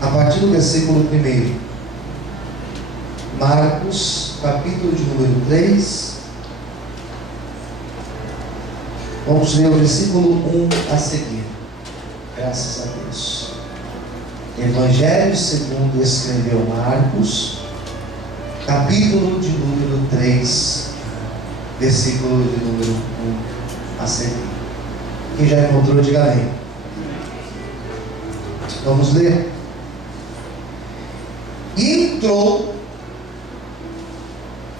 a partir do versículo 1. Marcos, capítulo de número 3. Vamos ler o versículo 1 a seguir. Graças a Deus. Evangelho segundo escreveu Marcos, capítulo de número 3, versículo de número 1 a seguir. Quem já encontrou, diga amém. Vamos ler. E entrou,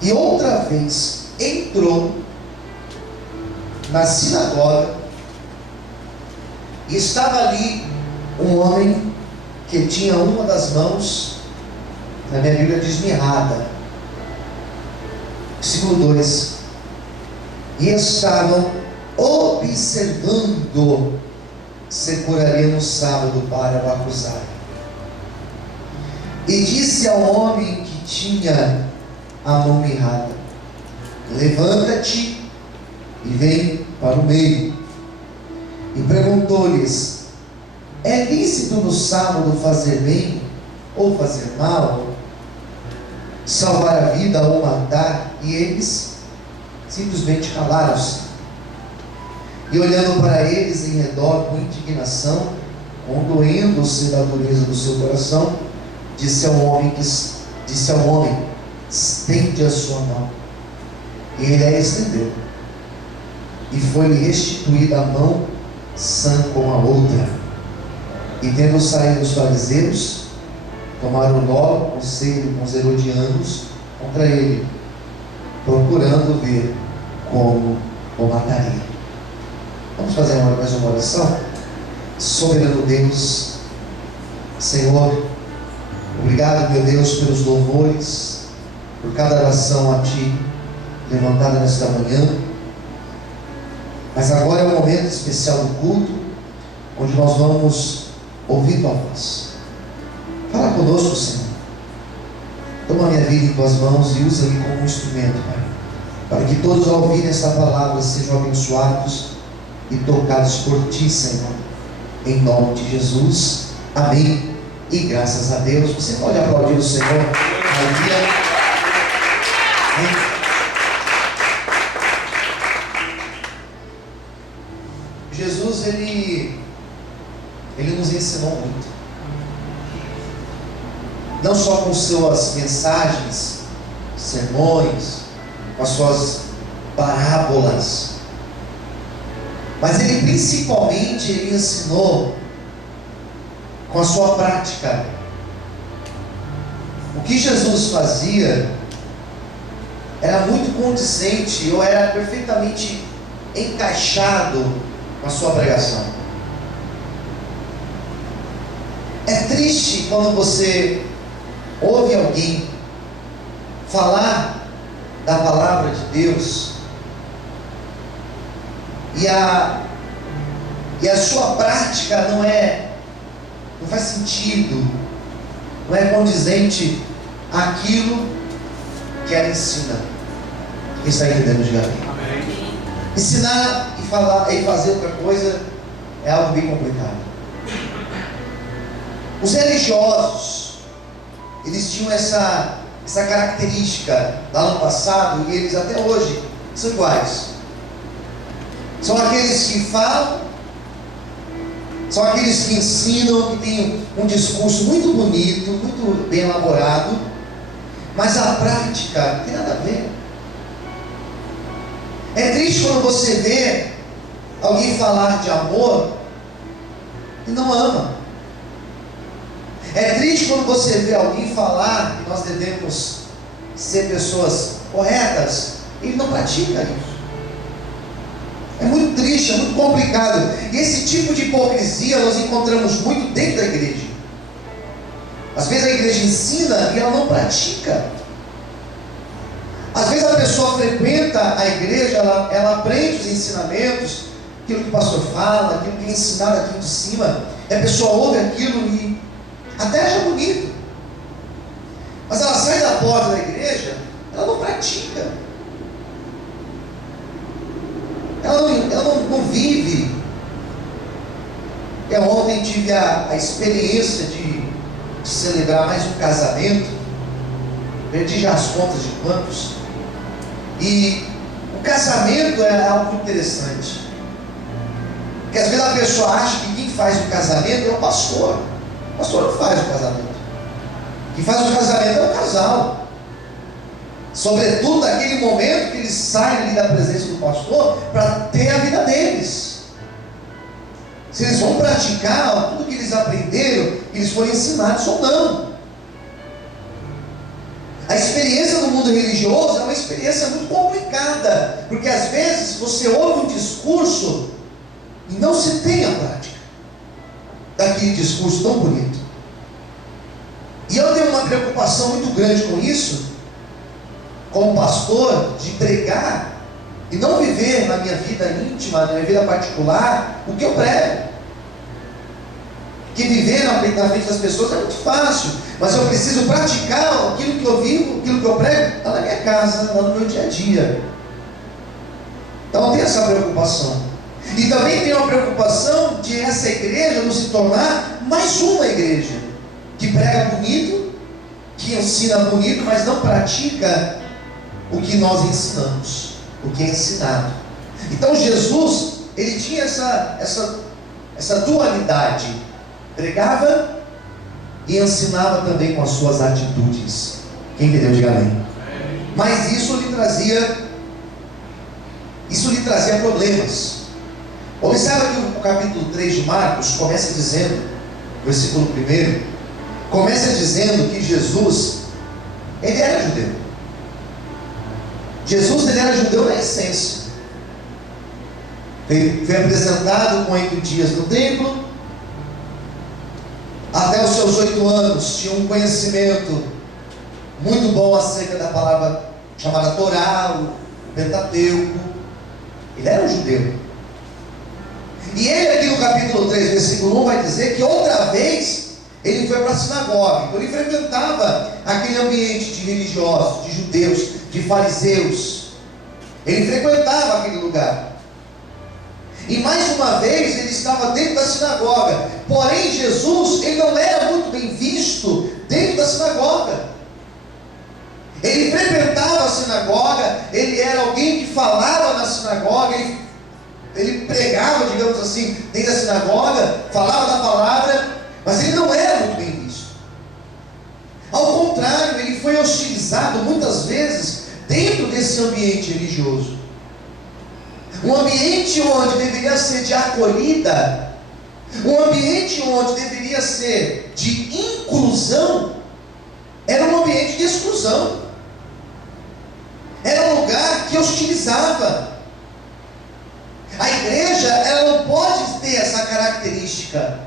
e outra vez entrou na sinagoga, e estava ali um homem que tinha uma das mãos, na minha Bíblia diz mirrada. Versículo 2: e estavam observando se curaria no sábado para o acusar. E disse ao homem que tinha a mão mirrada: levanta-te e vem para o meio. E perguntou-lhes: é lícito no sábado fazer bem ou fazer mal, salvar a vida ou matar? E eles simplesmente calaram-se. E olhando para eles em redor com indignação, condoendo-se da dureza do seu coração, disse ao homem: estende a sua mão. E ele a estendeu, e foi-lhe restituída a mão sã como a outra. E tendo saído os fariseus, tomaram logo conselho com os herodianos contra ele, procurando ver como o mataria. Vamos fazer mais uma oração? Soberano Deus, Senhor, obrigado, meu Deus, pelos louvores, por cada oração a Ti levantada nesta manhã. Mas agora é um momento especial do culto, onde nós vamos ouvir Tua voz. Fala conosco, Senhor. Toma a minha vida em Tuas mãos e usa-me como um instrumento, Pai, para que todos ao ouvirem esta palavra sejam abençoados e tocados por Ti, Senhor, em nome de Jesus. Amém. E graças a Deus. Você pode aplaudir o Senhor. Aleluia. Jesus, ele nos ensinou muito, não só com suas mensagens, sermões, com as suas parábolas, mas ele principalmente ele ensinou com a sua prática. O que Jesus fazia era muito condizente, ou era perfeitamente encaixado com a sua pregação. É triste quando você ouve alguém falar da palavra de Deus e a sua prática não faz sentido, não é condizente àquilo que ela ensina. Quem está entendendo, diga amém. Ensinar e falar e fazer outra coisa é algo bem complicado. Os religiosos, eles tinham essa característica lá no passado, e eles até hoje são iguais. São aqueles que falam, são aqueles que ensinam, que têm um discurso muito bonito, muito bem elaborado, mas a prática não tem nada a ver. É triste quando você vê alguém falar de amor e não ama. É triste quando você vê alguém falar que nós devemos ser pessoas corretas e ele não pratica isso. É muito triste, é muito complicado. E esse tipo de hipocrisia nós encontramos muito dentro da igreja. Às vezes a igreja ensina e ela não pratica. Às vezes a pessoa frequenta a igreja, ela aprende os ensinamentos, aquilo que o pastor fala, aquilo que é ensinado aqui de cima, e a pessoa ouve aquilo e até acha bonito. Mas ela sai da porta da igreja, ela não pratica. Ela não vive. Eu ontem tive a experiência de de celebrar mais um casamento, perdi já as contas de quantos, e o casamento é algo interessante, porque às vezes a pessoa acha que quem faz o casamento é o pastor. O pastor não faz o casamento, quem faz o casamento é o casal, sobretudo naquele momento que eles saem ali da presença do pastor para ter a vida deles. Se eles vão praticar tudo que eles aprenderam, que eles foram ensinados ou não. A experiência do mundo religioso é uma experiência muito complicada, porque às vezes você ouve um discurso e não se tem a prática daquele discurso tão bonito. E eu tenho uma preocupação muito grande com isso, como pastor, de pregar e não viver na minha vida íntima, na minha vida particular, o que eu prego. Que viver na frente das pessoas é muito fácil, mas eu preciso praticar aquilo que eu vivo, aquilo que eu prego, lá na minha casa, lá no meu dia a dia. Então eu tenho essa preocupação. E também tenho a preocupação de essa igreja não se tornar mais uma igreja que prega bonito, que ensina bonito, mas não pratica o que nós ensinamos, o que é ensinado. Então Jesus, ele tinha essa dualidade, pregava e ensinava também com as suas atitudes. Quem entendeu, diga amém. Mas isso lhe trazia problemas. Observa que o capítulo 3 de Marcos começa dizendo, versículo 1, começa dizendo que Jesus, ele era judeu. Jesus, ele era judeu na essência. Foi apresentado com 8 dias no templo. Até os seus 8 anos tinha um conhecimento muito bom acerca da palavra chamada Torá, o Pentateuco. Ele era um judeu. E ele aqui no capítulo 3, versículo 1 vai dizer que outra vez ele foi para a sinagoga. Então ele frequentava aquele ambiente de religiosos, de judeus, de fariseus. Ele frequentava aquele lugar. E mais uma vez ele estava dentro da sinagoga. Porém Jesus, ele não era muito bem visto dentro da sinagoga. Ele frequentava a sinagoga, ele era alguém que falava na sinagoga, ele pregava, digamos assim, dentro da sinagoga, falava da palavra, mas ele não era muito bem visto. Ao contrário, ele foi hostilizado muitas vezes dentro desse ambiente religioso. Um ambiente onde deveria ser de acolhida, um ambiente onde deveria ser de inclusão, era um ambiente de exclusão. Era um lugar que hostilizava. A igreja, ela não pode ter essa característica.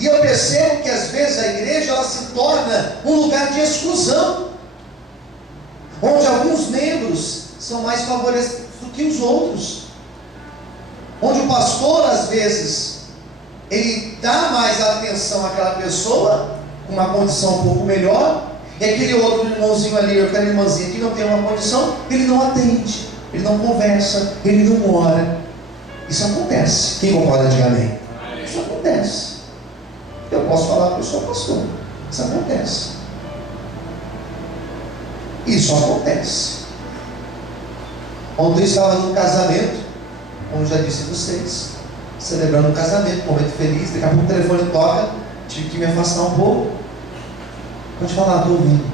E eu percebo que às vezes a igreja, ela se torna um lugar de exclusão, onde alguns membros são mais favorecidos do que os outros, onde o pastor às vezes ele dá mais atenção àquela pessoa com uma condição um pouco melhor, e aquele outro irmãozinho ali, ou aquela irmãzinha que não tem uma condição, ele não atende, ele não conversa, ele não ora. Isso acontece. Quem concorda, diga amém. Isso acontece. Eu posso falar que eu sou pastor. Isso acontece. Isso acontece. Ontem eu estava num casamento, como eu já disse a vocês, celebrando um casamento, um momento feliz. Daqui a pouco o telefone toca, tive que me afastar um pouco. Vou te falar, estou ouvindo.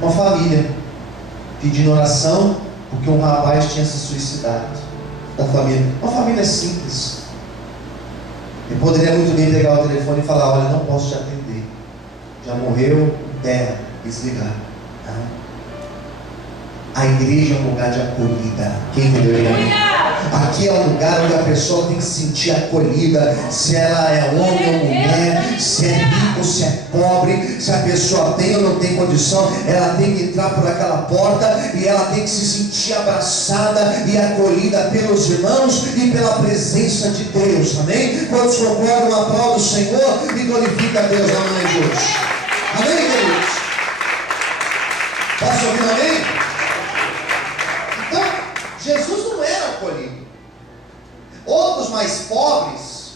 Uma família pedindo oração porque um rapaz tinha se suicidado. Da família, uma família simples. Eu poderia muito bem pegar o telefone e falar: olha, não posso te atender, já morreu, enterra, desligar. A igreja é um lugar de acolhida. Quem entendeu? Aqui é um lugar onde a pessoa tem que se sentir acolhida, se ela é homem ou mulher, se é rico ou se é pobre, se a pessoa tem ou não tem condição, ela tem que entrar por aquela porta e ela tem que se sentir abraçada e acolhida pelos irmãos e pela presença de Deus. Amém? Quantos concordam, aplaudam o Senhor e glorifica a Deus na manhã de hoje. Amém, queridos? Posso ouvir amém? Jesus não era acolhido. Outros mais pobres,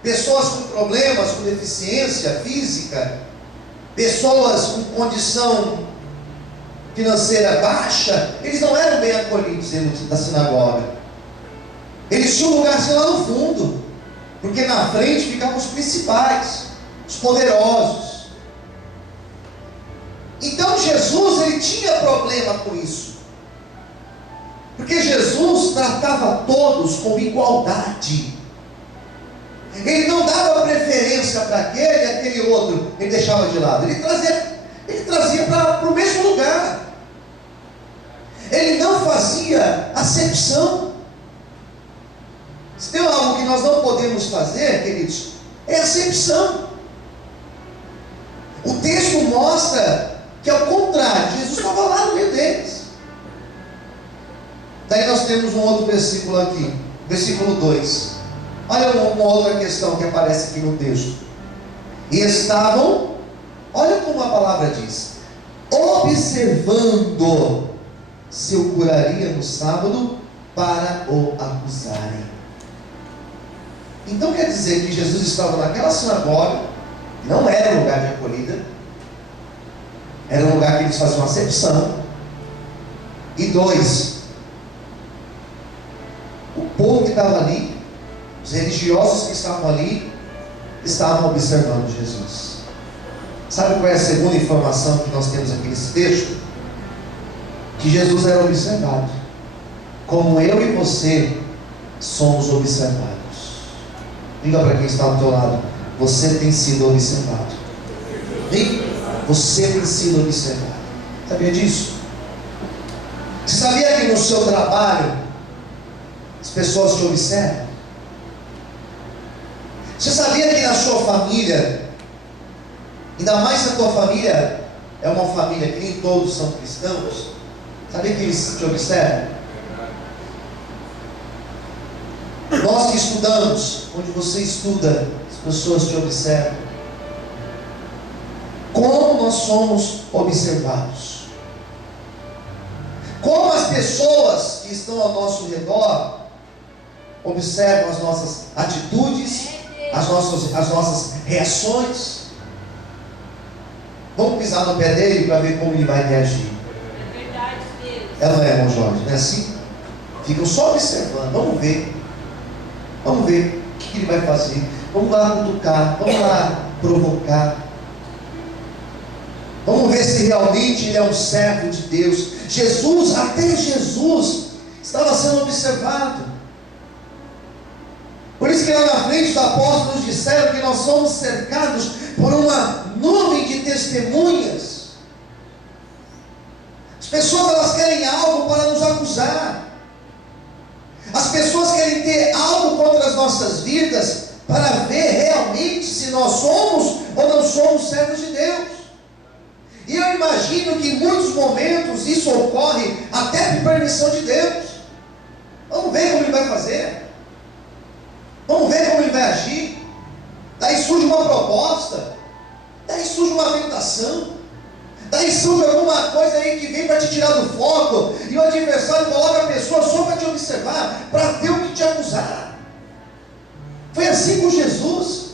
pessoas com problemas, com deficiência física, pessoas com condição financeira baixa, eles não eram bem acolhidos dentro da sinagoga. Eles tinham um lugar assim lá no fundo, porque na frente ficavam os principais, os poderosos. Então Jesus, ele tinha problema com isso, porque Jesus tratava todos com igualdade. Ele não dava preferência para aquele e aquele outro, ele deixava de lado. Ele trazia para o mesmo lugar. Ele não fazia acepção. Se tem algo que nós não podemos fazer, queridos, é acepção. O texto mostra que, ao contrário, Jesus estava lá no meio deles. Daí nós temos um outro versículo aqui, versículo 2. Olha uma outra questão que aparece aqui no texto. E estavam, olha como a palavra diz, observando se o curaria no sábado para o acusarem. Então quer dizer que Jesus estava naquela sinagoga, não era um lugar de acolhida, era um lugar que eles faziam acepção. E 2, o povo que estava ali, os religiosos que estavam ali, estavam observando Jesus. Sabe qual é a segunda informação que nós temos aqui nesse texto? Que Jesus era observado, como eu e você somos observados. Diga para quem está ao teu lado: você tem sido observado. E você tem sido observado. Sabia disso? Você sabia que no seu trabalho as pessoas te observam? Você sabia que na sua família, ainda mais se a tua família é uma família que nem todos são cristãos, sabia que eles te observam? Nós que estudamos, onde você estuda, as pessoas te observam. Como nós somos observados? Como as pessoas que estão ao nosso redor observam as nossas atitudes, as nossas reações? Vamos pisar no pé dele para ver como ele vai reagir. É verdade, Deus. Ela não é, irmão Jorge, não é assim? Ficam só observando, vamos ver o que ele vai fazer, vamos lá cutucar, vamos lá provocar, vamos ver se realmente ele é um servo de Deus. Jesus, até Jesus estava sendo observado. Por isso que lá na frente os apóstolos nos disseram que nós somos cercados por uma nuvem de testemunhas. As pessoas, elas querem algo para nos acusar. As pessoas querem ter algo contra as nossas vidas para ver realmente se nós somos ou não somos servos de Deus. E eu imagino que em muitos momentos isso ocorre até por permissão de Deus. Vamos ver como ele vai fazer. Vamos ver como ele vai agir. Daí surge uma proposta, daí surge uma tentação, daí surge alguma coisa aí que vem para te tirar do foco, e o adversário coloca a pessoa só para te observar, para ter o que te acusar. Foi assim com Jesus.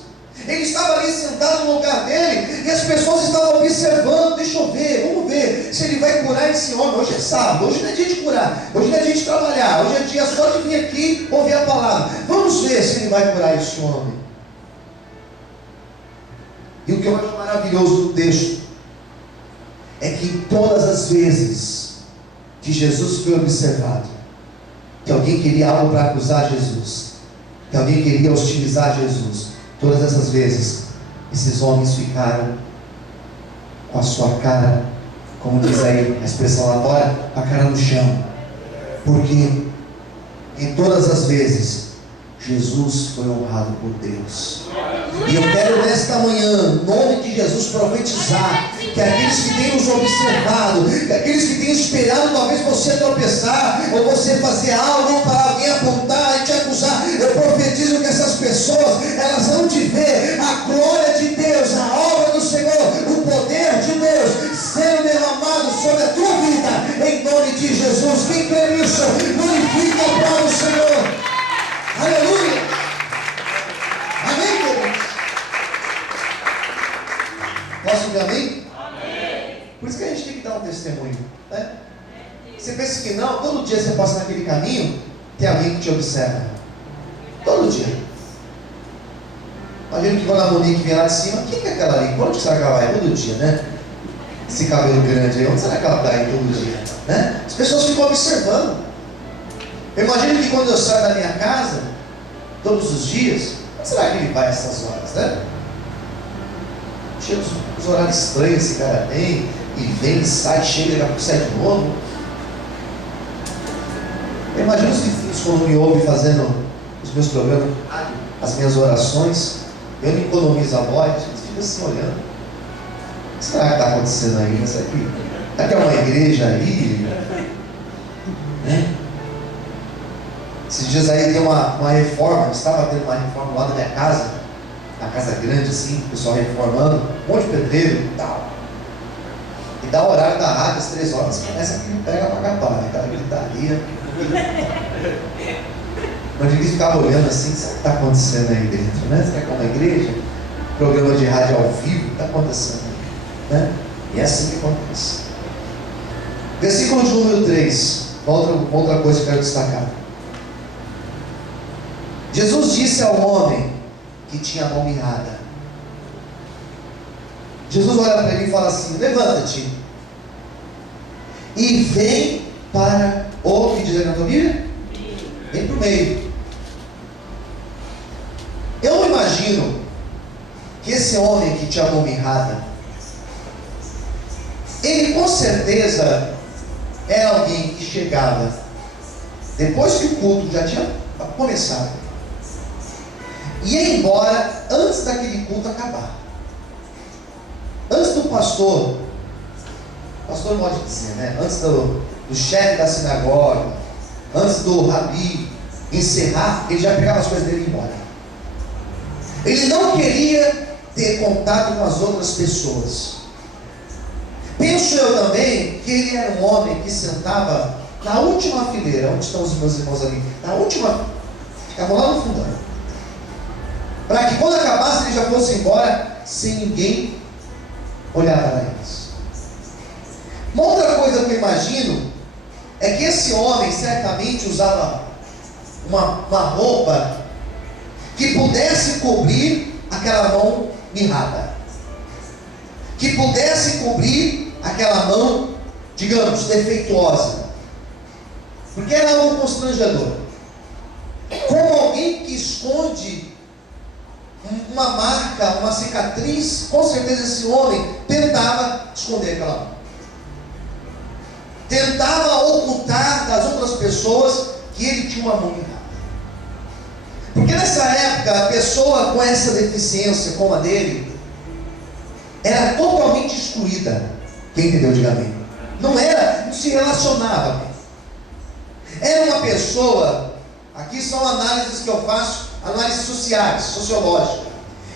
Ele estava ali sentado no lugar dele, e as pessoas estavam observando. Deixa eu ver, vamos ver se ele vai curar esse homem. Hoje é sábado, hoje não é dia de curar, hoje não é dia de trabalhar, hoje é dia só de vir aqui ouvir a palavra. Vamos ver se ele vai curar esse homem. E o que eu acho maravilhoso do texto é que todas as vezes que Jesus foi observado, que alguém queria algo para acusar Jesus, que alguém queria hostilizar Jesus, todas essas vezes esses homens ficaram com a sua cara, como diz aí a expressão lá fora, a cara no chão. Porque em todas as vezes Jesus foi honrado por Deus. E eu quero nesta manhã, em nome de Jesus, profetizar que aqueles que têm nos observado, que aqueles que têm esperado talvez você tropeçar, ou você fazer algo para alguém apontar e te acusar, eu profetizo que essas pessoas, elas vão te ver a glória de Deus, a obra do Senhor, o poder de Deus sendo derramado sobre a tua vida, em nome de Jesus. Quem crê nisso, glorifica para o Senhor. Aleluia. Amém, queridos? Posso ouvir amém? Amém. Por isso que a gente tem que dar um testemunho, né? Você pensa que não, todo dia você passa naquele caminho, tem alguém que te observa. Todo dia. Imagina que quando a Monique vem lá de cima, quem que é aquela ali? Por onde será que ela vai? Todo dia, né? Esse cabelo grande aí, onde será que ela está aí todo dia? Né? As pessoas ficam observando. Eu imagino que quando eu saio da minha casa, todos os dias, onde será que ele vai essas horas, né? Chega os horários estranhos esse cara tem, e vem, sai, chega, daqui a pouco sai de novo. Eu imagino os filhos quando me ouvem fazendo os meus programas, as minhas orações, eu não economizo a voz, eles ficam assim olhando. O que será que está acontecendo aí? Será que é uma igreja aí? Né? Esses dias aí tem uma reforma, estava tendo uma reforma lá da minha casa, uma casa grande assim, o pessoal reformando, um monte de pedreiro e tal. E dá o horário da rádio, às 3 horas, começa que não pega para capar, né? Aquela gritaria. Mas ninguém ficava olhando assim, sabe o que está acontecendo aí dentro, né? Será que é uma igreja? Programa de rádio ao vivo, o que está acontecendo aí? Né? E é assim que acontece. Versículo de número 3, outra coisa que eu quero destacar. Jesus disse ao homem que tinha a mão mirrada. Jesus olha para ele e fala assim: levanta-te e vem para o que diz na tua Bíblia? Vem para o meio. Eu não imagino que esse homem que tinha a mão mirrada, ele com certeza era alguém que chegava depois que o culto já tinha começado, ia embora antes daquele culto acabar, antes do pastor pode dizer, né? Antes do chefe da sinagoga, antes do rabi encerrar, ele já pegava as coisas dele e ia embora. Ele não queria ter contato com as outras pessoas. Penso eu também que ele era um homem que sentava na última fileira. Onde estão os meus irmãos ali? Na última, ficavam lá no fundão, para que quando acabasse ele já fosse embora sem ninguém olhar para eles. Uma outra coisa que eu imagino é que esse homem certamente usava uma roupa que pudesse cobrir aquela mão mirrada, que pudesse cobrir aquela mão, digamos, defeituosa, porque era algo constrangedor. Como alguém que esconde uma marca, uma cicatriz, com certeza esse homem tentava esconder aquela mão, tentava ocultar das outras pessoas que ele tinha uma mão mirrada. Porque nessa época, a pessoa com essa deficiência como a dele era totalmente excluída. Quem entendeu, diga amém. Não se relacionava. Era uma pessoa, aqui são análises que eu faço, análises sociais, sociológicas.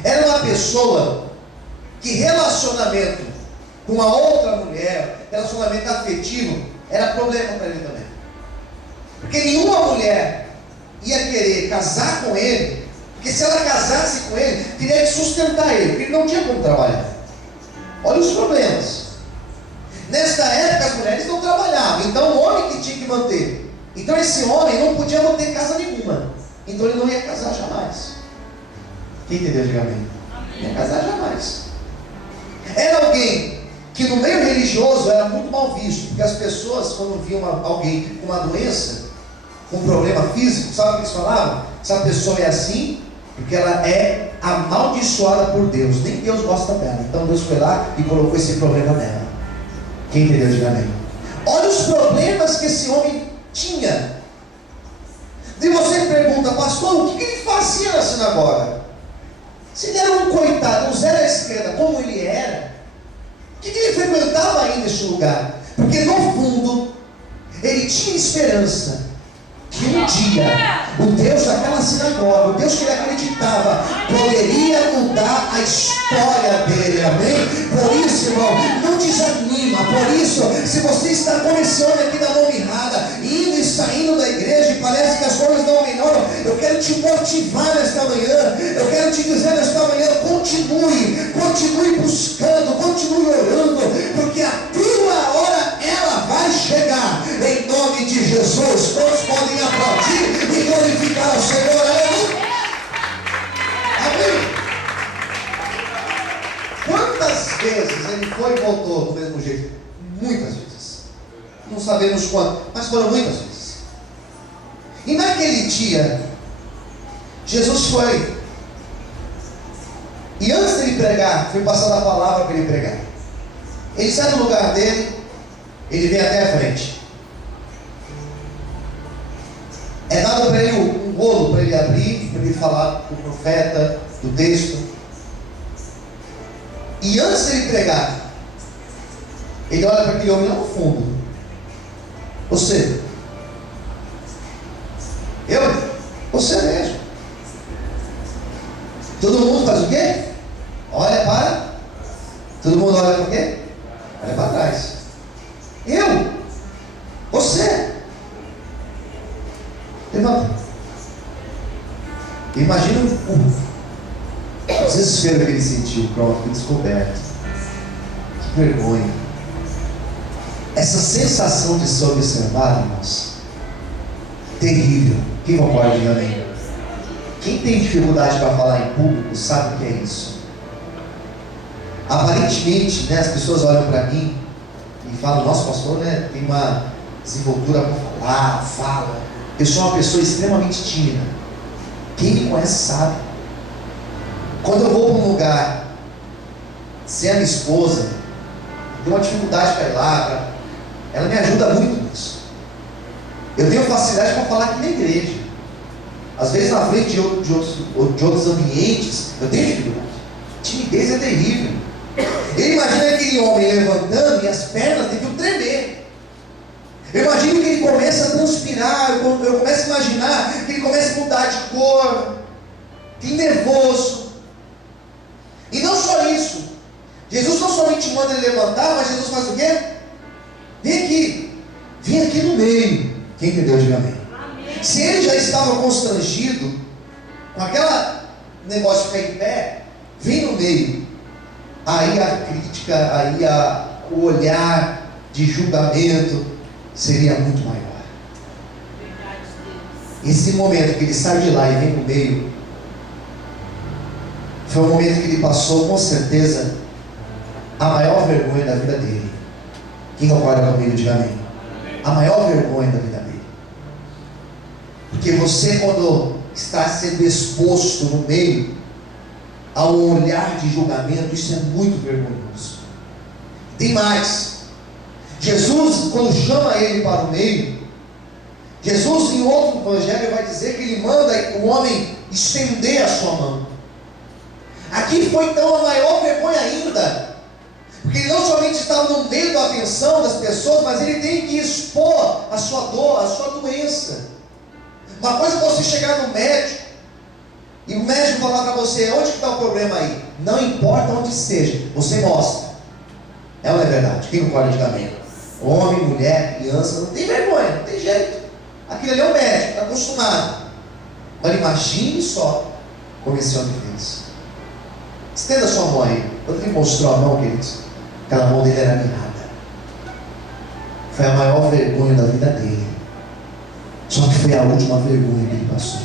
Era uma pessoa que relacionamento com uma outra mulher, relacionamento afetivo, era problema para ele também. Porque nenhuma mulher ia querer casar com ele, porque se ela casasse com ele, teria que sustentar ele, porque ele não tinha como trabalhar. Olha os problemas. Nesta época as mulheres não trabalhavam, então o homem que tinha que manter. Então esse homem não podia manter casa nenhuma, então ele não ia casar jamais. Quem entendeu, diga amém. Não ia casar jamais. Era alguém que no meio religioso era muito mal visto, porque as pessoas, quando viam alguém com uma doença, com um problema físico, sabe o que eles falavam? Essa pessoa é assim porque ela é amaldiçoada por Deus, nem Deus gosta dela, então Deus foi lá e colocou esse problema nela. Quem entendeu, diga amém. Olha os problemas que esse homem tinha. E você pergunta: pastor, o que ele fazia na sinagoga? Se ele era um coitado, um zero à esquerda, como ele era, por que ele frequentava ainda este lugar? Porque no fundo ele tinha esperança que um dia o Deus daquela sinagoga, o Deus que ele acreditava, poderia mudar a história dele, amém? Por isso, irmão, não desanima. Por isso, se você está começando aqui da mão mirrada, indo e saindo da igreja e parece que as coisas não melhoram, eu quero te motivar nesta manhã, eu quero te dizer nesta manhã: continue buscando, vezes ele foi e voltou do mesmo jeito? Muitas vezes. Não sabemos quanto, mas foram muitas vezes. E naquele dia, Jesus foi. E antes dele pregar, foi passada a palavra para ele pregar. Ele sai do lugar dele, ele vem até a frente. É dado para ele um rolo para ele abrir, para ele falar do profeta, do texto. E antes de ele pregar, ele olha para aquele homem lá no fundo. Você? Eu? Você mesmo. Todo mundo faz o quê? Olha para. Todo mundo olha para o quê? Olha para trás. Eu? Você? Levanta. Imagina o desespero que ele sentiu. Pronto, foi descoberto. Que vergonha. Essa sensação de ser observado, irmãos, terrível. Quem concorda, diga amém. Quem tem dificuldade para falar em público sabe o que é isso. Aparentemente, né, as pessoas olham para mim e falam: nosso pastor, né, tem uma desenvoltura para falar, fala. Eu sou uma pessoa extremamente tímida. Quem me conhece sabe. Quando eu vou para um lugar sem a minha esposa, tenho uma dificuldade para ir lá, ela me ajuda muito nisso. Eu tenho facilidade para falar aqui na igreja. Às vezes na frente de outros ambientes, eu tenho dificuldade. Timidez é terrível. Ele imagina aquele homem levantando e as pernas deviam tremer. Eu imagino que ele começa a transpirar, eu começo a imaginar que ele começa a mudar de cor, fica nervoso. E não só isso, Jesus não somente manda ele levantar, mas Jesus faz o quê? Vem aqui no meio. Quem entendeu, diga amém. Se ele já estava constrangido com aquele negócio de ficar em pé, vem no meio. Aí a crítica, aí o olhar de julgamento seria muito maior. Esse momento que ele sai de lá e vem no meio, foi um momento que ele passou com certeza a maior vergonha da vida dele. Quem concorda comigo, diga amém. A maior vergonha da vida dele. Porque você, quando está sendo exposto no meio a um olhar de julgamento, isso é muito vergonhoso. Tem mais. Jesus, quando chama ele para o meio, Jesus em outro evangelho vai dizer que ele manda o homem estender a sua mão. Aqui foi então a maior vergonha ainda, porque ele não somente estava no meio da atenção das pessoas, mas ele tem que expor a sua dor, a sua doença. Uma coisa é você chegar no médico e o médico falar para você: onde que está o problema aí? Não importa onde seja, você mostra. É ou não é verdade? Quem não pode dizer amém? Homem, mulher, criança, não tem vergonha, não tem jeito. Aquilo ali é o médico, está acostumado. Agora imagine só como esse homem fez. Estenda sua mão aí. Quando ele mostrou a mão, queridos, aquela mão dele era mirrada. Foi a maior vergonha da vida dele. Só que foi a última vergonha que ele passou.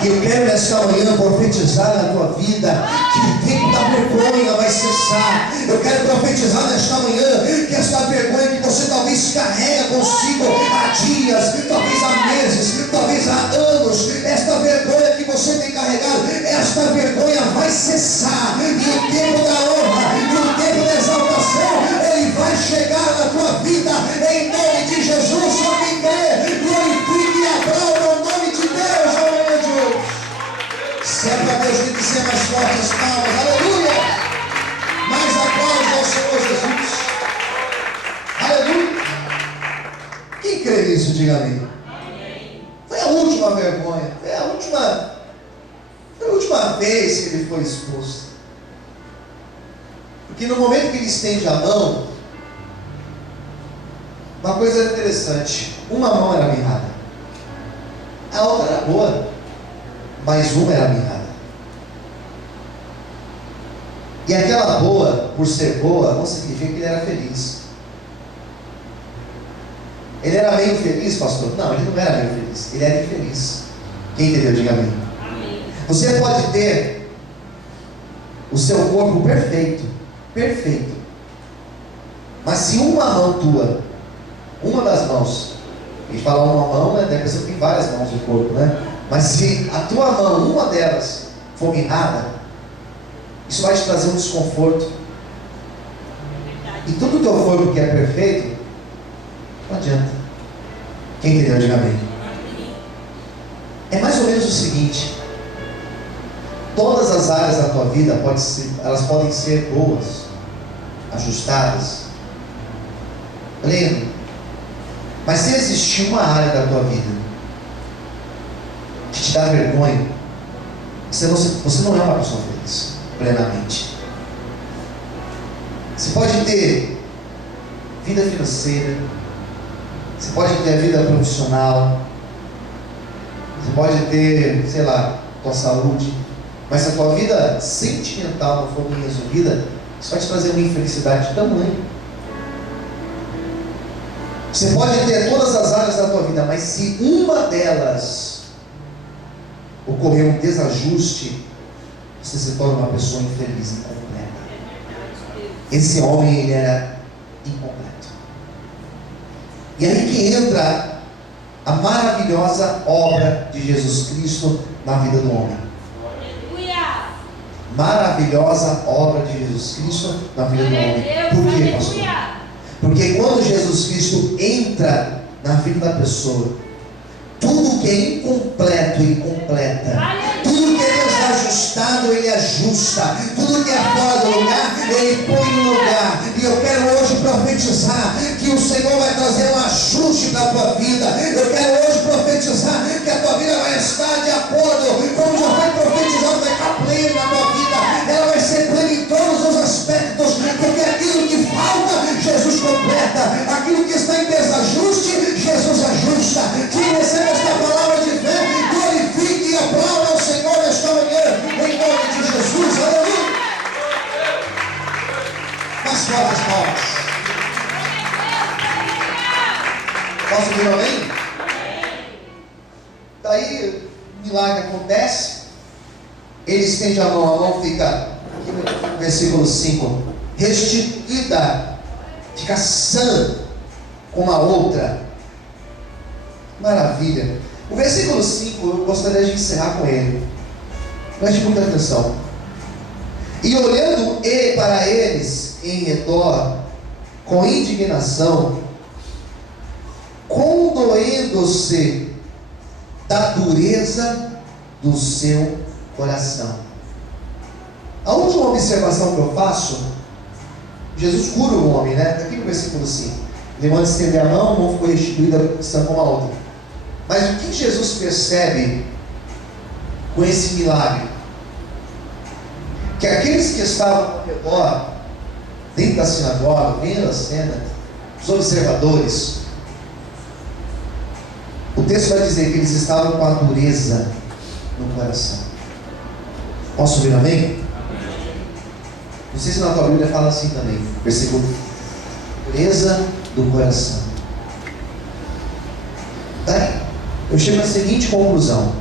E eu quero nesta manhã profetizar na tua vida que o tempo da vergonha vai cessar. Eu quero profetizar nesta manhã que esta vergonha que você talvez carrega consigo há dias, talvez há meses, talvez há anos, esta vergonha que você tem carregado, esta vergonha vai cessar. E o tempo da honra, e o tempo da exaltação, ele vai chegar na tua vida em nome de Jesus. Só quem crê, glorifique e aplauda o nome de Deus, aleluia de hoje. Se é para Deus, tem que ser mais forte as palmas, aleluia. Mais aplausos ao Senhor Jesus, aleluia. Quem crê nisso, diga amém. Foi a última vergonha, foi a última vez que ele foi exposto. Porque no momento que ele estende a mão, uma coisa era interessante: uma mão era mirrada, a outra era boa, mas uma era mirrada. E aquela boa, por ser boa, não significa que ele era feliz. Ele era meio feliz, pastor? Não, ele não era meio feliz, ele era infeliz. Quem entendeu? Diga amém. Você pode ter o seu corpo perfeito, perfeito. Mas se uma mão tua, uma das mãos, a gente fala uma mão, né? Deve ser que tem várias mãos no corpo, né? Mas se a tua mão, uma delas, for mirrada, isso vai te trazer um desconforto. E todo o teu corpo que é perfeito, não adianta. Quem entendeu, diga amém. É mais ou menos o seguinte: todas as áreas da tua vida elas podem ser boas, ajustadas, pleno. Mas se existir uma área da tua vida que te dá vergonha, você não é uma pessoa feliz, plenamente. Você pode ter vida financeira, você pode ter a vida profissional, você pode ter, sei lá, tua saúde, mas se a tua vida sentimental não for bem resolvida, isso vai te trazer uma infelicidade de tamanho. Você pode ter todas as áreas da tua vida, mas se uma delas ocorrer um desajuste, você se torna uma pessoa infeliz, incompleta. Esse homem, ele era incompleto. E aí que entra a maravilhosa obra de Jesus Cristo na vida do homem. Maravilhosa obra de Jesus Cristo na vida do homem. Por quê, pastor? Porque quando Jesus Cristo entra na vida da pessoa, tudo que é incompleto, Ele completa. Tudo que é desajustado, Ele ajusta. Tudo que é fora do lugar, Ele põe no lugar. E eu quero hoje profetizar que o Senhor vai trazer um ajuste para a tua vida. Eu quero hoje profetizar que a tua vida vai estar de acordo, como já foi profetizado, vai estar plena na tua vida. Ela vai ser plena em todos os aspectos, porque aquilo que falta, Jesus completa. Aquilo que está em desajuste, Jesus ajusta. Quem recebe esta palavra de fé, glorifique e aplauda ao Senhor esta manhã, em nome de Jesus. Aleluia. Mais fortes palmas. Posso ouvir amém? Daí o milagre acontece, ele estende a mão fica, aqui no versículo 5, restituída, fica sã como a outra. Maravilha. O versículo 5, eu gostaria de encerrar com ele. Preste muita atenção. E olhando ele para eles em redor, com indignação, condoendo-se da dureza do seu coração. A última observação que eu faço, Jesus cura o homem, né? Aqui no versículo 5. Ele manda estender a mão, a mão ficou restituída, sã como a outra. Mas o que Jesus percebe com esse milagre? Que aqueles que estavam ao redor, dentro da sinagoga, vendo a cena, os observadores, o texto vai dizer que eles estavam com a dureza no coração. Posso ouvir amém? Não sei se na tua Bíblia fala assim também, versículo: dureza do coração. Daí eu chego à seguinte conclusão,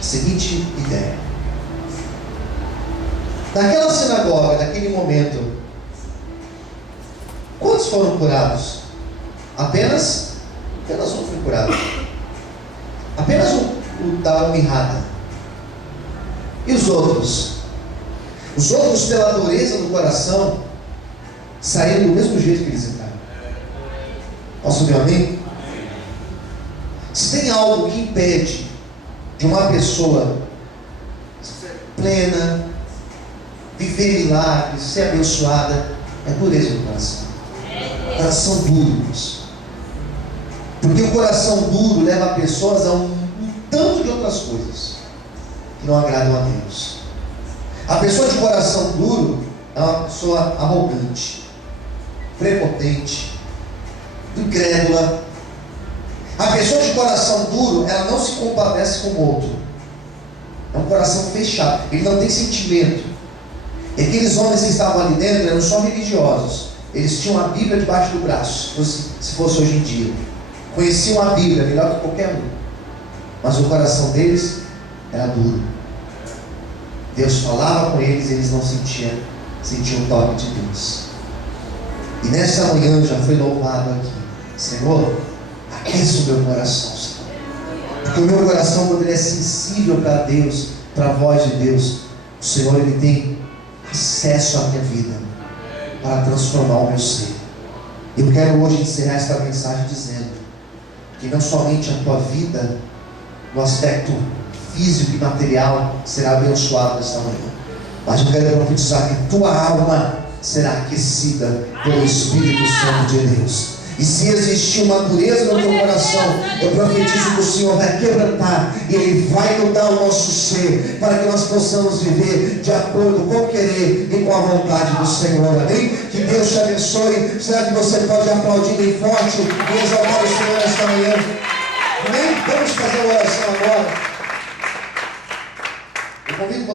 seguinte ideia. Naquela sinagoga, naquele momento, quantos foram curados? Apenas um foi curado. Apenas o da mão mirrada. E os outros? Os outros, pela dureza do coração, saíram do mesmo jeito que eles entraram. Posso ouvir amém? Se tem algo que impede de uma pessoa ser plena, viver milagres, ser abençoada, é a dureza do coração. Coração duro, porque o coração duro leva pessoas a um tanto de outras coisas que não agradam a Deus. A pessoa de coração duro é uma pessoa arrogante, prepotente, incrédula. A pessoa de coração duro, ela não se compadece com o outro. É um coração fechado, ele não tem sentimento. E aqueles homens que estavam ali dentro eram só religiosos. Eles tinham a Bíblia debaixo do braço, se fosse hoje em dia. Conheciam a Bíblia melhor que qualquer um. Mas o coração deles era duro. Deus falava com eles e eles não sentiam o toque de Deus. E nessa manhã já foi louvado aqui: Senhor, aqueça o meu coração, Senhor. Porque o meu coração, quando ele é sensível para Deus, para a voz de Deus, o Senhor, ele tem acesso à minha vida para transformar o meu ser. Eu quero hoje encerrar esta mensagem dizendo que não somente a tua vida no aspecto físico e material será abençoada nesta manhã, mas eu quero profetizar que tua alma será aquecida pelo Espírito Santo de Deus. E se existir uma dureza no teu coração, eu profetizo que o Senhor vai quebrantar e Ele vai mudar o nosso ser, para que nós possamos viver de acordo com o querer e com a vontade do Senhor. Amém? Que Deus te abençoe. Será que você pode aplaudir bem forte e exaltar o Senhor esta manhã? Amém? Vamos fazer